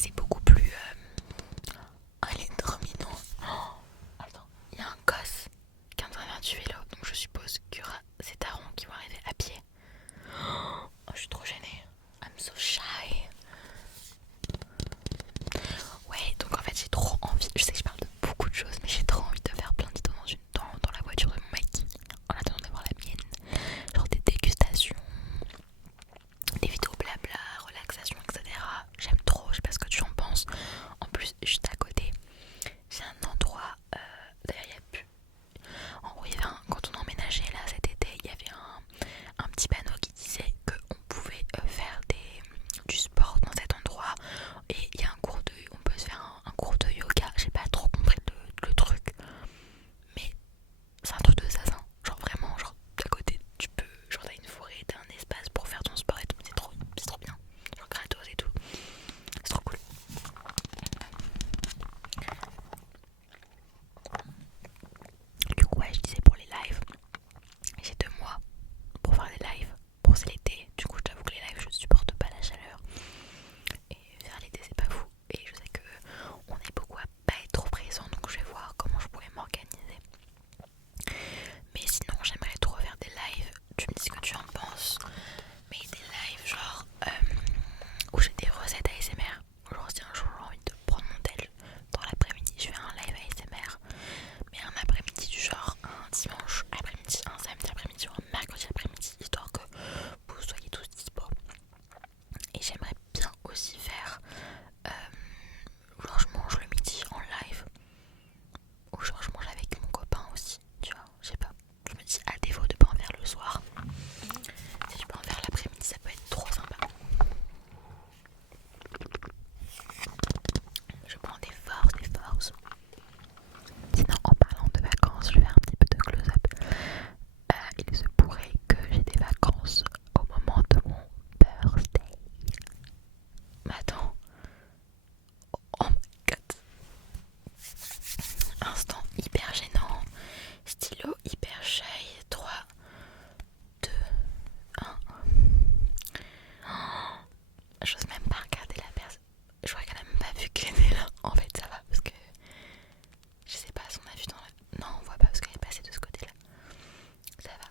c'est beaucoup plus... Oh, il est trop mignon. Oh, attends, il y a un gosse qui est en train de faire du vélo, donc je suppose qu'il y aura ces darons qui vont arriver à pied. Oh, je suis trop gênée. I'm so shy. Ouais, donc en fait j'ai trop envie, je sais que je parle de beaucoup de choses, mais j'ai trop envie de faire plein d'idées dans la voiture de mon mec en attendant d'avoir la mienne. Genre des dégustations, des vidéos blabla, relaxation, etc. J'aime trop, je sais pas ce que tu en penses. En plus, juste à côté, j'ai un endroit, d'ailleurs il y a plus. En gros, quand on emménageait là cet été, il y avait un petit panneau qui disait qu'on pouvait faire du sport dans cet endroit. Et il y a on peut se faire un cours de yoga. J'ai pas trop compris le truc, mais c'est un truc de assassin. Genre vraiment, genre à côté, tu peux, genre t'as une forêt, t'as un espace pour faire ton sport et tout. C'est trop bien. Genre gratos et tout. C'est trop cool. Du coup, ouais, je disais pour les lives, j'ai 2 mois pour faire des lives. Bon, c'est l'été, du coup, je t'avoue que les lives, je supporte pas la chaleur. Et faire l'été, c'est pas fou. Et je sais que on est beaucoup à pas être trop présent, donc je vais voir comment je pourrais m'organiser. Mais sinon, j'aimerais trop faire des lives. Tu me dis ce que tu en penses. Mais des lives genre où j'ai des recettes ASMR. Genre si un jour j'ai envie de prendre mon tel dans l'après-midi, je fais un live ASMR. Mais un après-midi du genre un dimanche après-midi, un samedi après-midi ou un mercredi après-midi, histoire que vous soyez tous dispo. Et j'aimerais bien aussi faire genre je mange le midi en live. Ou genre je mange avec mon copain aussi, tu vois, je sais pas. Je me dis à défaut de pas en faire le soir, si je peux en faire l'après-midi, ça peut être trop sympa. Je prends des forces, des forces. Sinon, en parlant de vacances, je vais faire un petit peu de close-up. Il se pourrait que j'ai des vacances au moment de mon birthday. Mais attends, oh my god. Instant hyper gênant. Stylo hyper shy. 3, 2, 1. J'ose même pas regarder la personne. Je crois qu'elle a même pas vu qu'elle était là. En fait, ça va parce que je sais pas si on a vu dans la. Non, on voit pas parce qu'elle est passée de ce côté-là. Ça va.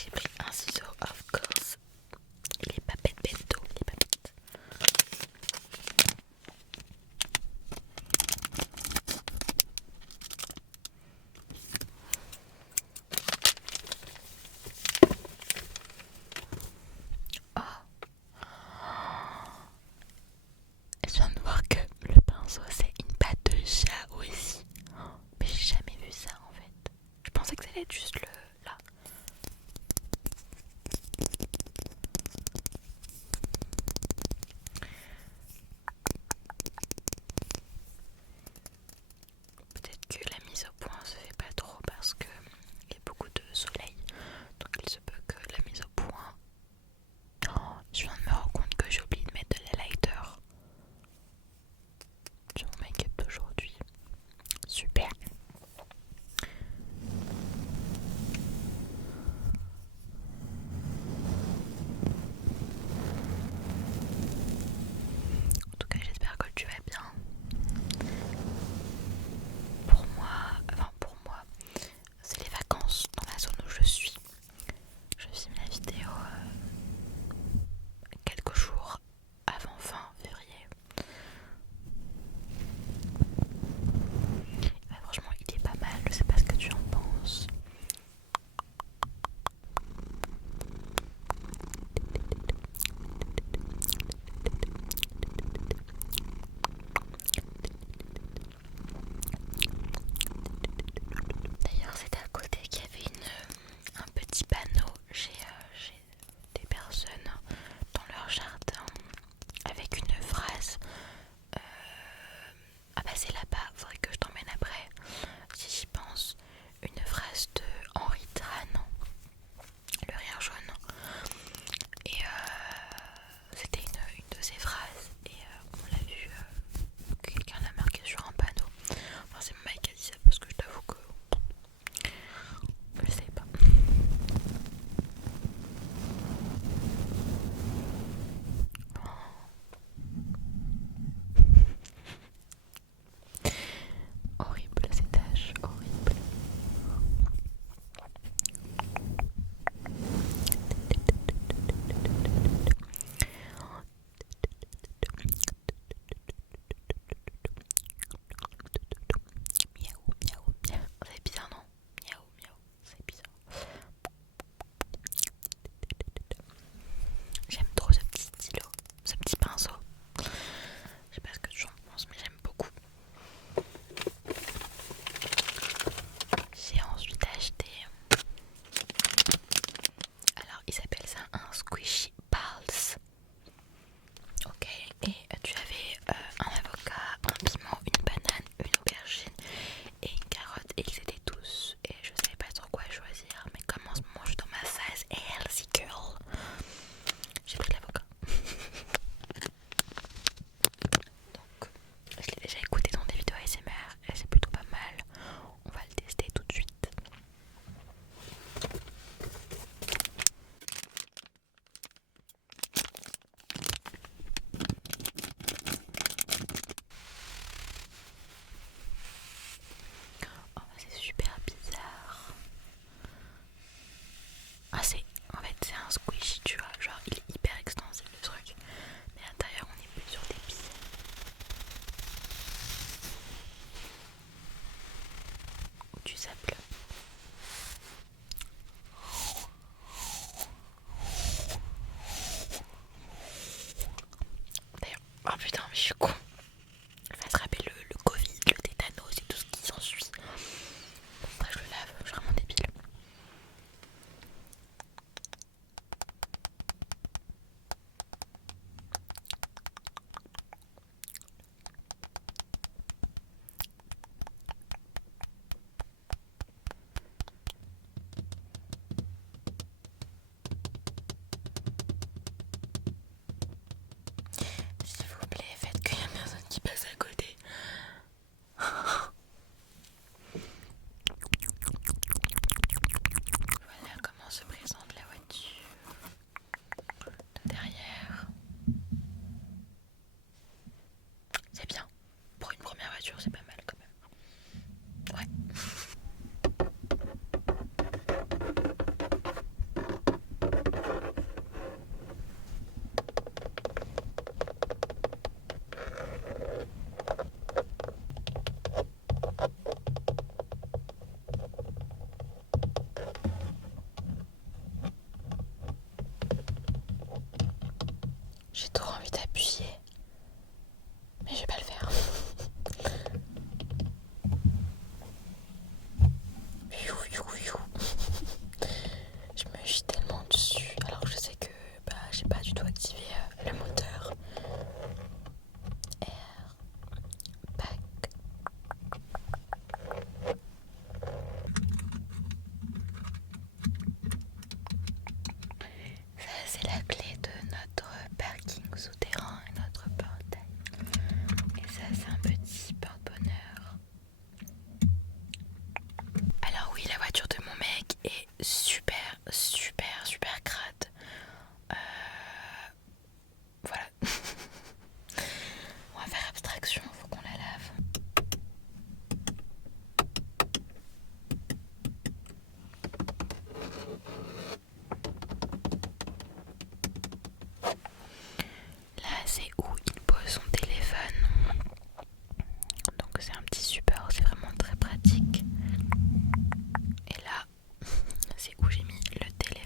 J'ai pris un ciseau, of course. Et les papettes bento, les papettes. Oh, je viens de voir que le pinceau c'est une patte de chat aussi. Mais j'ai jamais vu ça en fait. Je pensais que ça allait être juste le là. Peut-être que la mise au point se fait pas trop parce que il y a beaucoup de soleil. Donc il se peut que la mise au point. Oh, je viens de me rendre compte que j'ai oublié de mettre de l'highlighter sur mon make-up d'aujourd'hui. Super. En tout cas, j'espère que tu vas bien. Pour moi, c'est les vacances dans la zone où je suis. Je filme la vidéo quelques jours avant fin février. Bah, franchement, il est pas mal. Je sais pas ce que tu en penses. D'ailleurs, c'était à côté qu'il y avait un petit panneau chez des personnes dans leur jardin avec une phrase. Ah bah c'est là-bas, faudrait que je t'emmène après. Si j'y pense, une phrase de Henri Tran, Le Rire Jaune. Et c'était une de ses phrases. Et on l'a vu, quelqu'un l'a marqué sur un panneau. Enfin, c'est mon mec qui a dit ça parce que je t'avoue que je sais pas. Horrible ces tâches, horrible. Miaou, miaou, miaou. C'est bizarre, non? Miaou, miaou, c'est bizarre. J'aime trop ce petit stylo, ce petit pinceau. Je sais pas ce que tu en penses, mais j'aime beaucoup. J'ai ensuite acheté. Alors, il s'appelle ça un Squishy Pulse. Ok, et tu avais un avocat, un piment, une banane, une aubergine et une carotte, et ils étaient tous. Et je savais pas trop quoi choisir, mais comme en ce moment je suis dans ma phase healthy girl, j'ai pris l'avocat. Donc, je l'ai déjà écouté dans des vidéos ASMR et c'est plutôt pas mal. On va le tester tout de suite. Oh, c'est super bizarre. Ah, en fait, c'est un squishy, tu vois. Genre, il est hyper extensible le truc. Mais à l'intérieur, on est plus sur des billes. Ou du sable. D'ailleurs, oh putain, mais je suis con. Je vais attraper le Covid, le tétanos et tout ce qui s'ensuit. Après, je le lave, je suis vraiment débile. S'il vous plaît, faites cuire J'ai trop envie d'appuyer, mais je vais pas le faire. Je me chie tellement dessus alors que je sais que j'ai pas du tout activé le moteur. Airbag. Ça c'est la clé de notre parking souterrain et notre portail. Et ça c'est un petit porte-bonheur. Alors oui, la voiture de mon mec est super crade. Voilà. On va faire abstraction, faut qu'on la lave. Là c'est où il pose son téléphone. Donc c'est un petit support, c'est vraiment très pratique. Et là, c'est où j'ai mis le téléphone.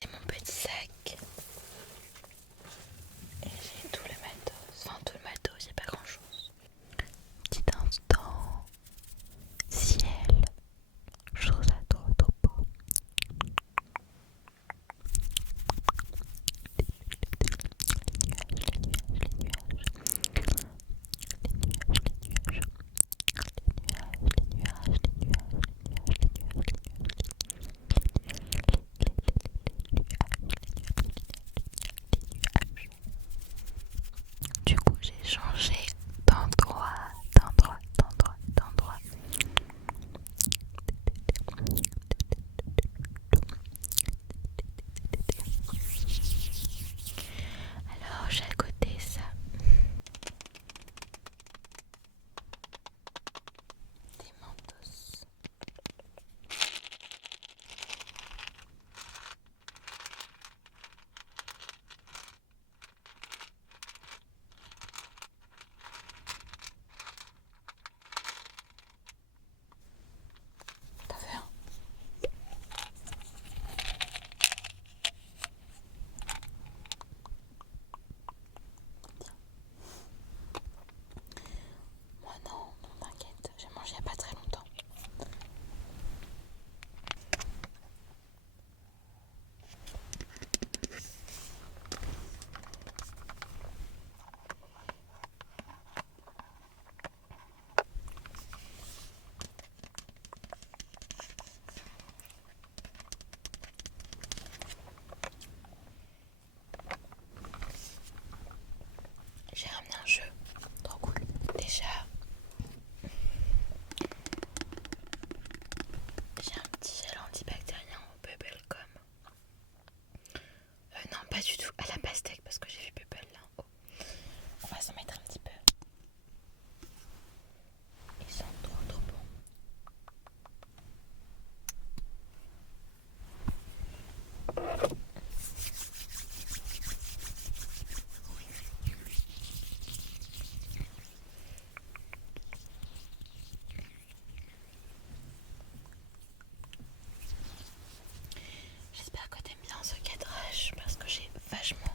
C'est mon petit sac. Et j'ai tout le matos. Enfin, tout le matos, il n'y a pas grand chose. Petit instant. Ciel. Je trouve ça trop beau. Du coup, j'ai changé d'endroit. Alors, j'ai à côté ça. Des mentos. T'as vu, hein? Moi non, t'inquiète, j'ai mangé il n'y a pas très longtemps. J'ai ramené un jeu, trop cool. Déjà, j'ai un petit gel antibactérien au Bubblegum. Non, pas du tout, à la pastèque parce que j'ai vu Bubble là en haut. On va s'en mettre un petit peu. Ils sont trop bons. J'espère que t'aimes bien ce cadrage parce que j'ai vachement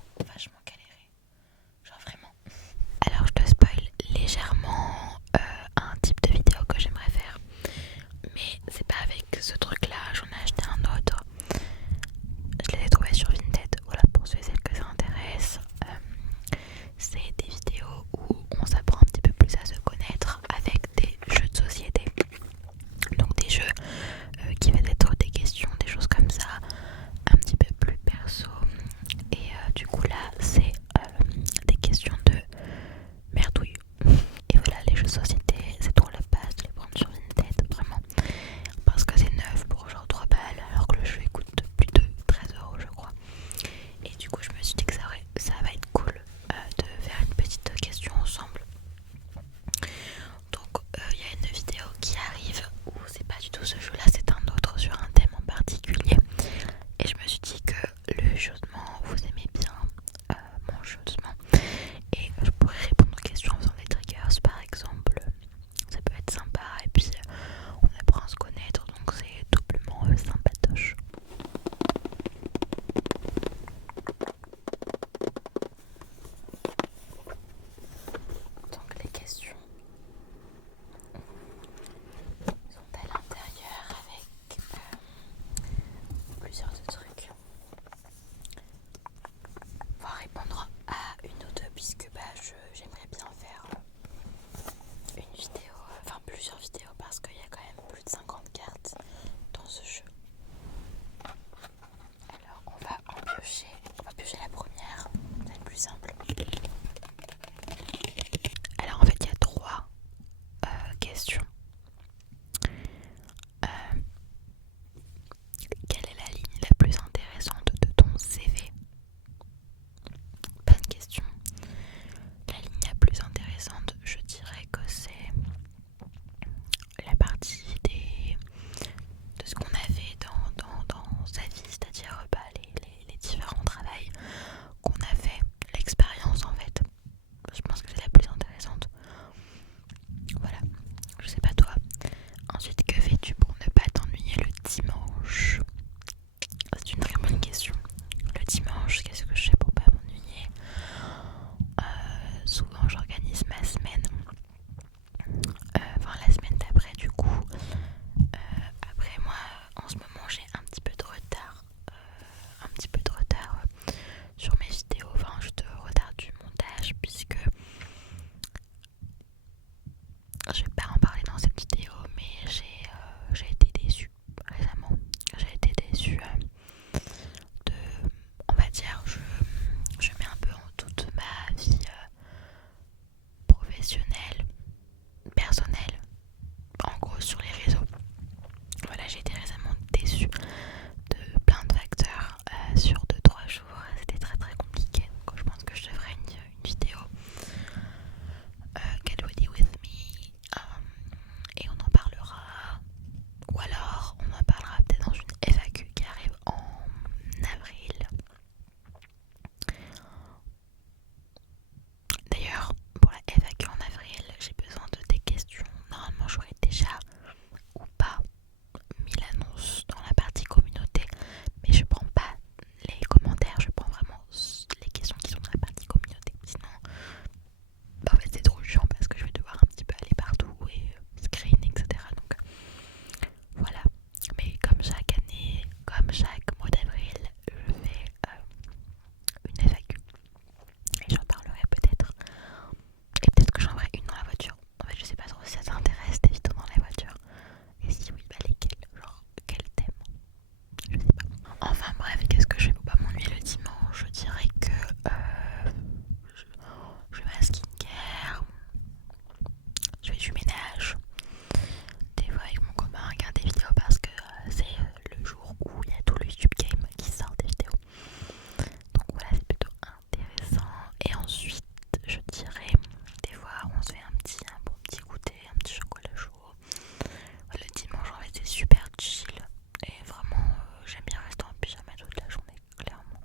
Enfin bref, qu'est-ce que je fais pour pas m'ennuyer le dimanche? Je dirais que je, je vais à la skincare, je fais du ménage, des fois avec mon copain regarde des vidéos parce que c'est le jour où il y a tout le YouTube Game qui sort des vidéos. Donc voilà, c'est plutôt intéressant. Et ensuite, je dirais, des fois on se fait un bon petit goûter, un petit chocolat chaud. Le dimanche en fait c'est super chill. Et vraiment, j'aime bien rester en pyjama toute la journée, clairement.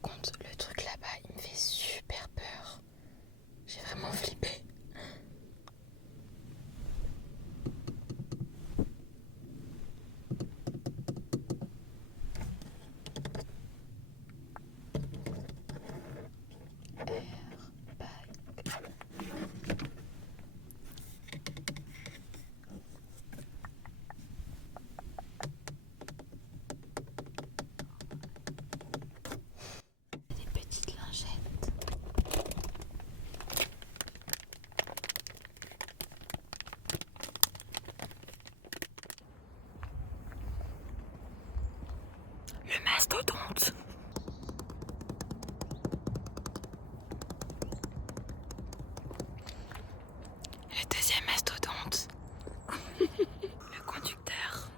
Par contre, le truc là-bas, il me fait super peur. J'ai vraiment flippé. Des petites lingettes. Le mastodonte. Le deuxième mastodonte. Le conducteur.